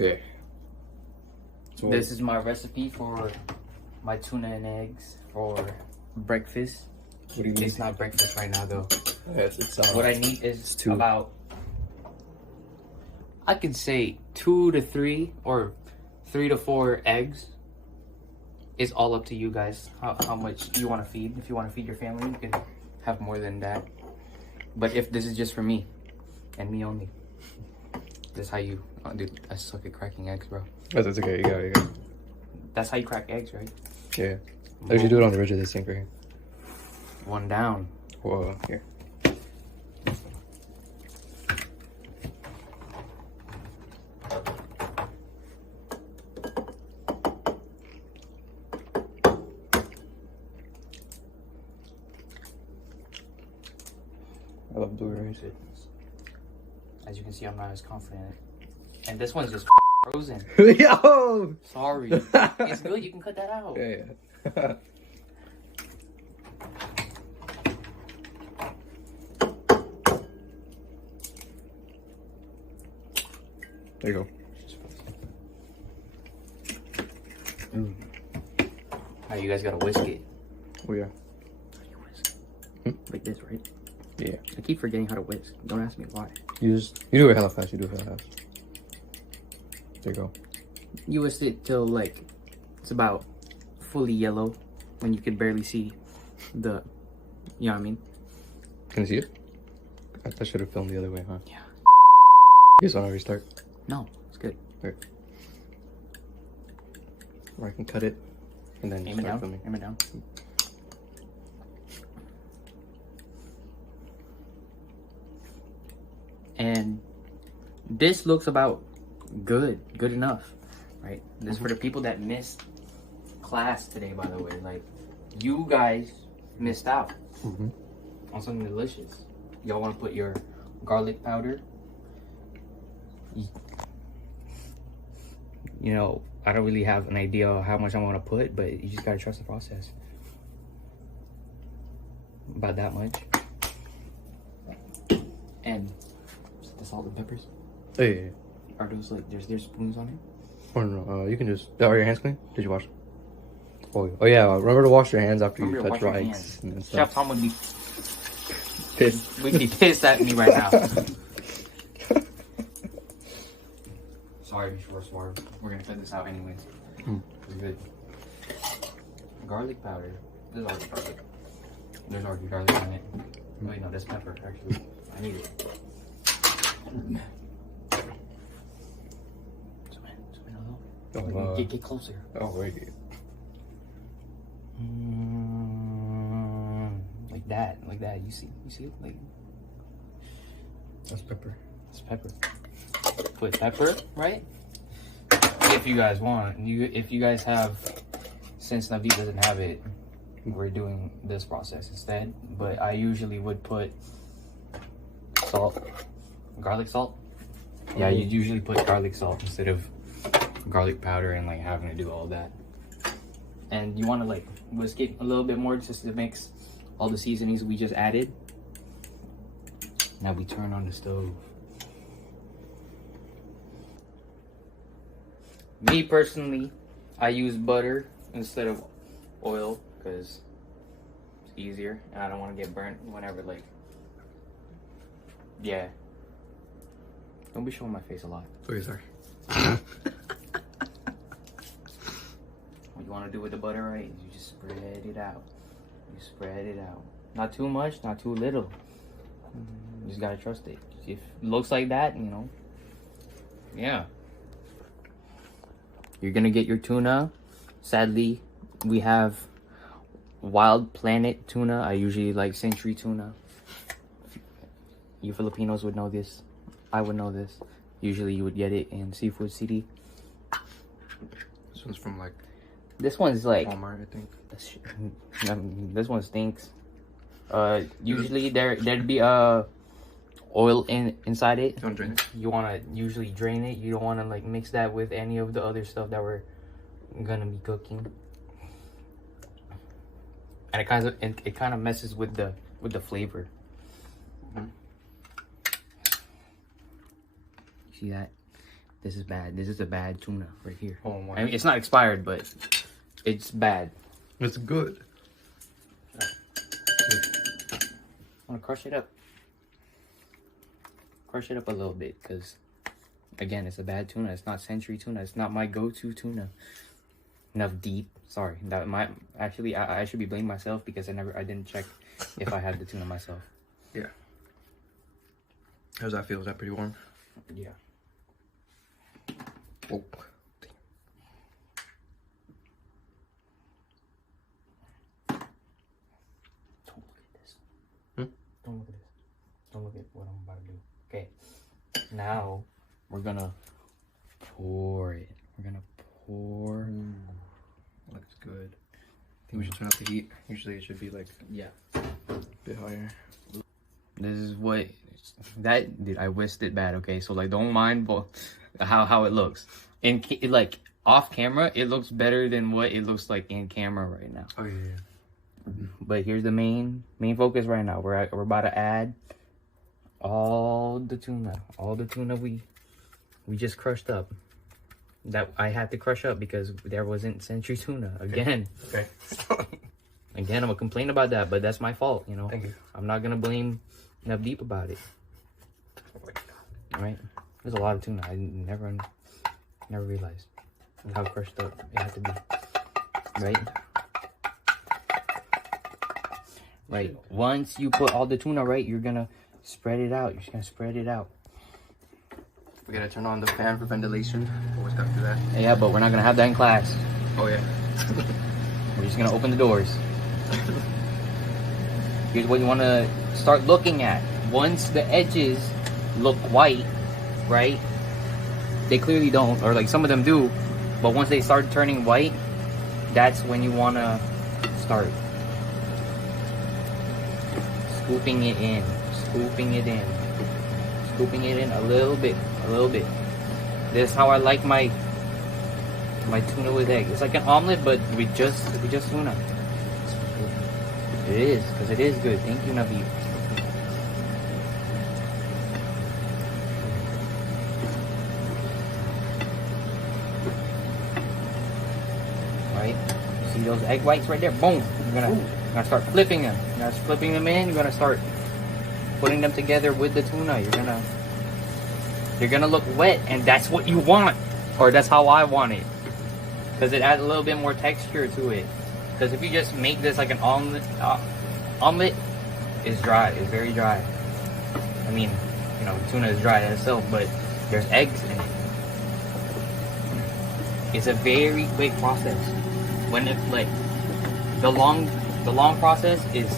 Okay. So This is my recipe for my tuna and eggs for breakfast. what do you need? It's not breakfast right now though. Yes, it's What I need is two. about, I could say 2 to 3 or 3 to 4 eggs. It's all up to you guys how much you want to feed. If you want to feed your family, you can have more than that. But if this is just for me and me only, this is how you, oh, dude, I suck at cracking eggs, bro. Oh, that's okay. You got it. That's how you crack eggs, right? Yeah. I usually do it on the ridge of this sink right here. One down. Whoa, here. I love doing rice. As you can see, I'm not as confident. And this one's just frozen. Yo! Sorry. It's good. You can cut that out. Yeah. There you go. Now you guys gotta whisk it. Oh yeah. How do you whisk? Like this, right? Yeah. I keep forgetting how to whisk. Don't ask me why. You do it hella fast. You do it hella fast. There you go. You whisk it till like it's about fully yellow, when you could barely see the, you know what I mean? Can you see it? I should have filmed the other way, huh? Yeah. You just want to restart? No, it's good. Right. Or I can cut it and then Aim it start down. filming. Aim it down. And this looks about good enough, right? This is for the people that missed class today, by the way. Like, you guys missed out on something delicious. Y'all want to put your garlic powder. You know, I don't really have an idea of how much I want to put, but you just gotta trust the process. About that much. And the salt and peppers. Hey. Are those like there's spoons on it? Oh no, you can just. Are your hands clean? Did you wash? Oh yeah. Remember to wash your hands after you touch rice and stuff. Chef Tom would be Pissed. would be pissed at me right now. Sorry, Schwarzwald. We're gonna cut this out anyways. It's good. Garlic powder. There's already garlic. There's already garlic on it. Wait, no, that's pepper actually. I need it. Zoom in a little. Get closer. Oh wait. Like that. You see it? Like, That's pepper. it's pepper. Put pepper, right? If you guys want, if you guys have, since Naveed doesn't have it, we're doing this process instead. But I usually would put salt, garlic salt. Yeah, you usually put garlic salt instead of garlic powder and like having to do all that. And you want to like whisk it a little bit more just to mix all the seasonings we just added. Now we turn on the stove. Me personally, I use butter instead of oil because it's easier and I don't want to get burnt whenever, like, yeah. Don't be showing my face a lot. Okay, sorry. What you want to do with the butter, right, is you just spread it out. You spread it out. Not too much, not too little. You just gotta trust it. If it looks like that, you know, yeah. You're gonna get your tuna. Sadly, we have Wild Planet tuna. I usually like Century tuna. You Filipinos would know this. I would know this. Usually you would get it in Seafood City. This one's from like This one's like Walmart, I think. This one stinks. Usually there'd be oil inside it. You want to drain it? You want to usually drain it. You don't want to like mix that with any of the other stuff that we're gonna be cooking. And it kind of messes with the flavor. See that? This is bad. This is a bad tuna right here. Oh my. I mean, it's not expired, but it's bad. It's good. I'm gonna crush it up. Crush it up a little bit, because again, it's a bad tuna. It's not century tuna. It's not my go-to tuna. Enough deep. Sorry, that might actually I should be blaming myself because I didn't check if I had the tuna myself. Yeah. How does that feel? Is that pretty warm? Yeah. Oh. Don't look at this. Don't look at this. Don't look at what I'm about to do. Okay. Now we're gonna pour it. We're gonna pour. Looks good. I think we should turn up the heat. Usually it should be like a bit higher. This is what that dude. I whisked it bad. Okay, so like don't mind how it looks. Like off camera, it looks better than what it looks like in camera right now. Oh yeah. But here's the main focus right now. We're about to add all the tuna we just crushed up. That I had to crush up because there wasn't century tuna again. Okay. Again, I'm gonna complain about that, but that's my fault. You know. Thank you. I'm not gonna blame Navdeep about it. Oh my God. Right? There's a lot of tuna. I never realized how crushed up it had to be. Right? Right. Once you put all the tuna, right, you're gonna spread it out. You're just gonna spread it out. We gotta turn on the fan for ventilation. Always gotta do that. Yeah, but we're not gonna have that in class. Oh yeah. We're just gonna open the doors. Here's what you wanna start looking at. Once the edges look white, right? They clearly don't, or like some of them do, but once they start turning white, that's when you wanna start scooping it in, scooping it in, scooping it in a little bit. This is how I like my tuna with egg. It's like an omelet, but with just tuna. It is, because it is good. Thank you, Naveed. Right? See those egg whites right there? Boom! You're gonna start flipping them. You're gonna flipping them in. You're gonna start putting them together with the tuna. You're gonna look wet, and that's what you want, or that's how I want it, because it adds a little bit more texture to it. Because if you just make this like an omelet is dry. It's very dry. I mean, you know, tuna is dry in itself, but there's eggs in it. It's a very quick process. When it like the long process is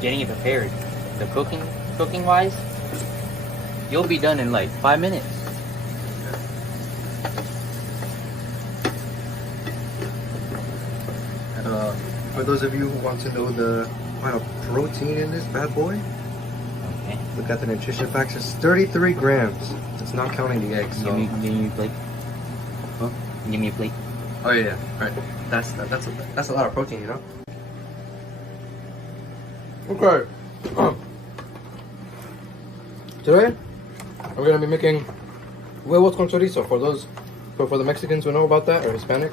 getting it prepared. The cooking wise, you'll be done in like 5 minutes. And for those of you who want to know the amount of protein in this bad boy, Okay. look at the nutrition facts. It's 33 grams. It's not counting the eggs. So. Give me a plate. Huh? Give me a plate. Oh yeah, right. That's a lot of protein, you know. Okay. Today we're gonna be making huevos con chorizo for those for the Mexicans who know about that, or Hispanic.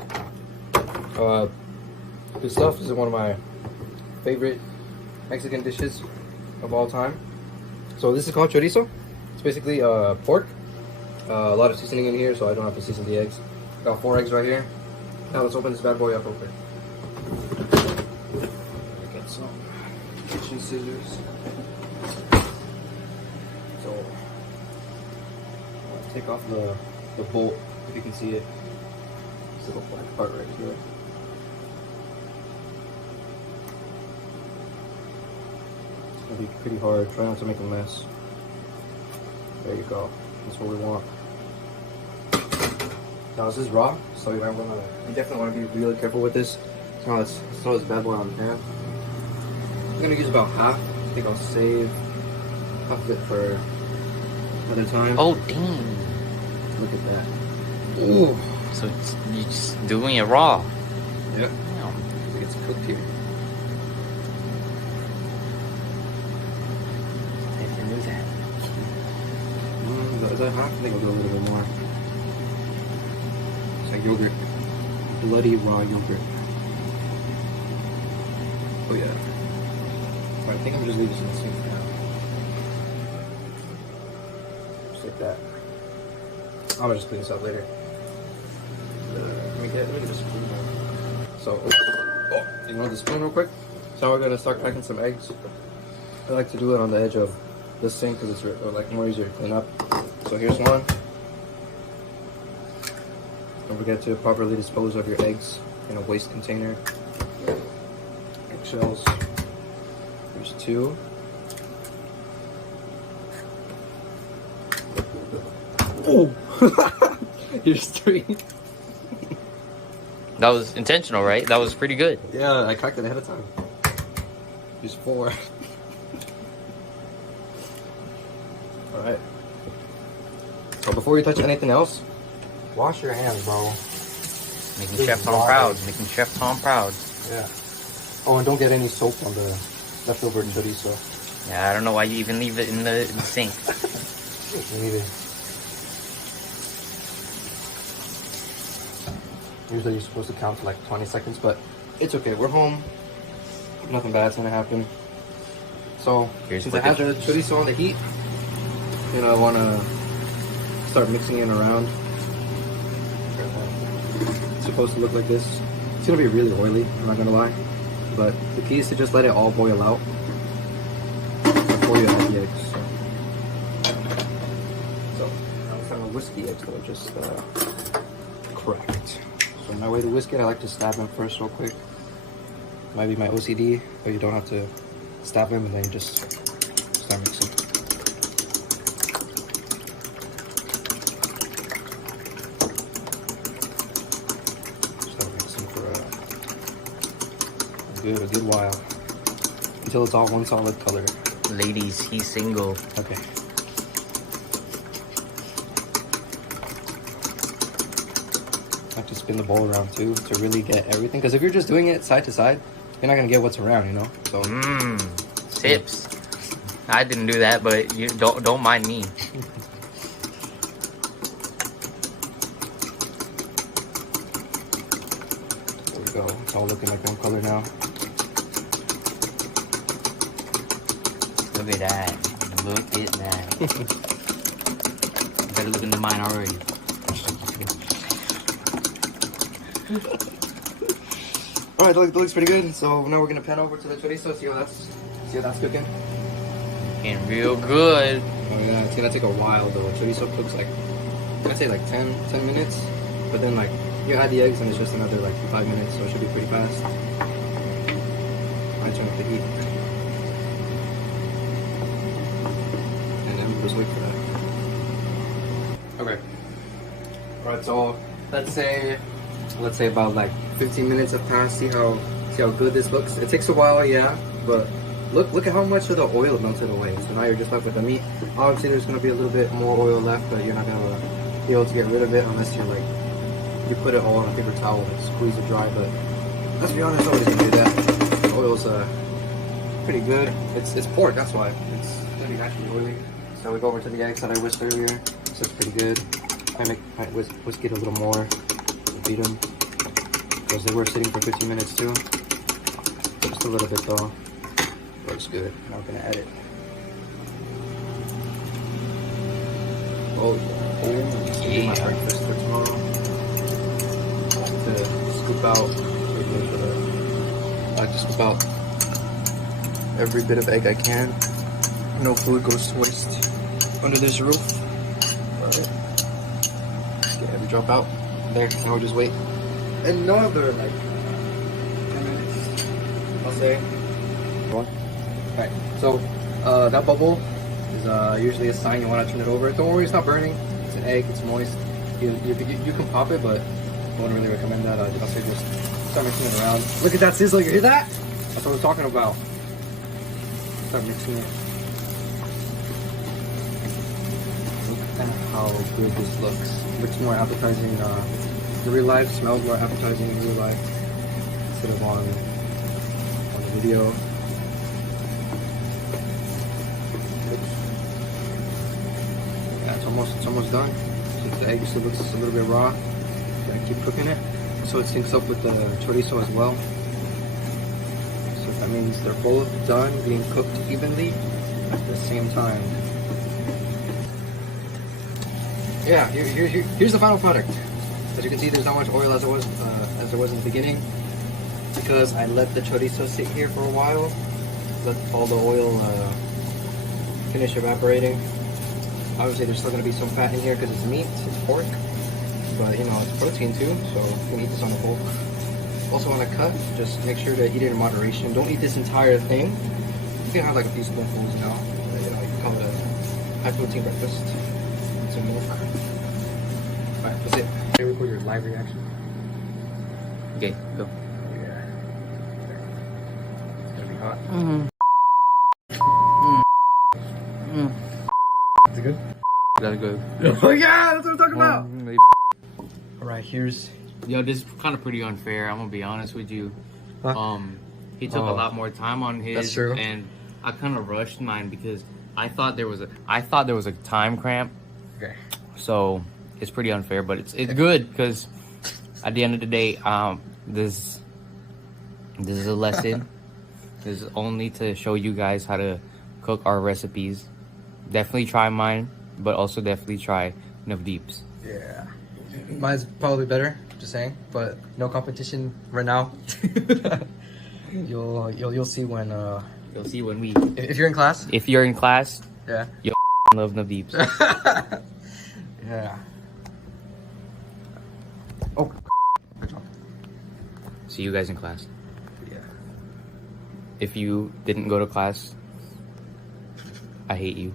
This stuff is one of my favorite Mexican dishes of all time. So this is called chorizo. It's basically pork. A lot of seasoning in here, so I don't have to season the eggs. Got 4 eggs right here. Now let's open this bad boy up real quick. Get some kitchen scissors. So take off the bolt, if you can see it. This little black part right here. It's gonna be pretty hard. Try not to make a mess. There you go. That's what we want. Now this is raw, so you definitely want to be really careful with this. So now let's throw this bad boy on the pan. I'm gonna use about half. I think I'll save half of it for another time. Oh dang! Look at that. Ooh. So you're just doing it raw. Yep. It gets cooked here. I can do that. Is that half? I think I'll do a little bit more. Like yogurt. Bloody raw yogurt. Oh yeah. Alright, I think I'm just leaving this in the sink for now. Just like that. I'm gonna just clean this up later. Let me get the spoon now. So, you want the spoon real quick? So we're gonna start cracking some eggs. I like to do it on the edge of the sink because it's like more easier to clean up. So here's one. Don't forget to properly dispose of your eggs in a waste container. Eggshells. Here's two. Oh! Here's three. That was intentional, right? That was pretty good. Yeah, I cracked it ahead of time. Here's four. Alright. So before you touch anything else, wash your hands, bro. Making Chef Tom proud. Making Chef Tom proud. Yeah. Oh, and don't get any soap on the leftover chorizo. Yeah, I don't know why you even leave it in the sink. Me neither. Usually you're supposed to count for like 20 seconds, but it's okay. We're home. Nothing bad's gonna happen. So, since I have the chorizo on the heat, you know, I want to start mixing it around. It's supposed to look like this. It's gonna be really oily, I'm not gonna lie. But the key is to just let it all boil out before you add the eggs. So, I'm trying to whisk the eggs that I just cracked. So my way to whisk it, I like to stab them first real quick. Might be my OCD, but you don't have to stab them and then you just start mixing. Start mixing for a good while. Until it's all one solid color. Ladies, he's single. Okay. I have to spin the bowl around too to really get everything. Because if you're just doing it side to side, you're not gonna get what's around, you know. So tips. I didn't do that, but you don't mind me. There we go. It's all looking like one color now. Look at that. Look at that. You better look into mine already. Alright, that looks pretty good. So now we're gonna pan over to the chorizo, see how that's cooking. And real good. Oh yeah, it's gonna take a while though. Chorizo cooks like, I'd say like 10 minutes. But then like, you add the eggs and it's just another like 5 minutes, so it should be pretty fast. I turn up the heat. And then we'll just wait for that. Okay. Alright, so let's say about like 15 minutes have passed. See how good this looks. It takes a while, yeah, but look at how much of the oil melted away. So now you're just left with the meat. Obviously there's gonna be a little bit more oil left, but you're not gonna be able to get rid of it unless you put it all on a paper towel and squeeze it dry. But let's be honest, nobody's gonna do that. The oil's pretty good. It's pork, that's why it's gonna be naturally oily. So we go over to the eggs that I whisked earlier. So it's pretty good. I might whisk it a little more. Beat them because they were sitting for 15 minutes too. Just a little bit though. Looks good. Now we're gonna add it. Oh yeah. My breakfast for tomorrow. I like to scoop out every bit of egg I can. No food goes to waste under this roof. Alright. Get every drop out. There, now we'll just wait another like 10 minutes, I'll say. Alright, so that bubble is usually a sign you want to turn it over. Don't worry, it's not burning. It's an egg, it's moist. You can pop it, but I wouldn't really recommend that. I'll say just start mixing it around. Look at that sizzle, you hear that? That's what we're talking about. Start mixing it. Look at how good this looks. Looks more appetizing in real life, smells more appetizing in real life instead of on the video. Yeah, it's almost done. So the egg still looks a little bit raw. Gotta keep cooking it so it syncs up with the chorizo as well. So that means they're both done being cooked evenly at the same time. Yeah, here's the final product. As you can see, there's not much oil as there was in the beginning, because I let the chorizo sit here for a while, let all the oil finish evaporating. Obviously, there's still going to be some fat in here because it's meat, it's pork, but you know, it's protein too, so you can eat this on the whole. Also, when I cut, just make sure to eat it in moderation. Don't eat this entire thing. You can have like a few spoonfuls, you know, you can call it a high protein breakfast. Some milk. Alright, that's it. Can you record your live reaction? Okay, go. Yeah. It's gonna be hot. Is it good? That's good. Oh yeah, that's what I'm talking about! Alright, here's... Yo, this is kind of pretty unfair. I'm gonna be honest with you. Huh? He took a lot more time on his. That's true. And I kind of rushed mine because I thought there was a time cramp. Okay. So it's pretty unfair, but it's good because at the end of the day, this is a lesson. This is only to show you guys how to cook our recipes. Definitely try mine, but also definitely try Navdeep's. Yeah. Mine's probably better, just saying, but no competition right now. You'll see when You'll see when we. if you're in class. If you're in class, Yeah. you'll love Navdeep's. Yeah. Oh. Good job. See you guys in class. Yeah. If you didn't go to class, I hate you.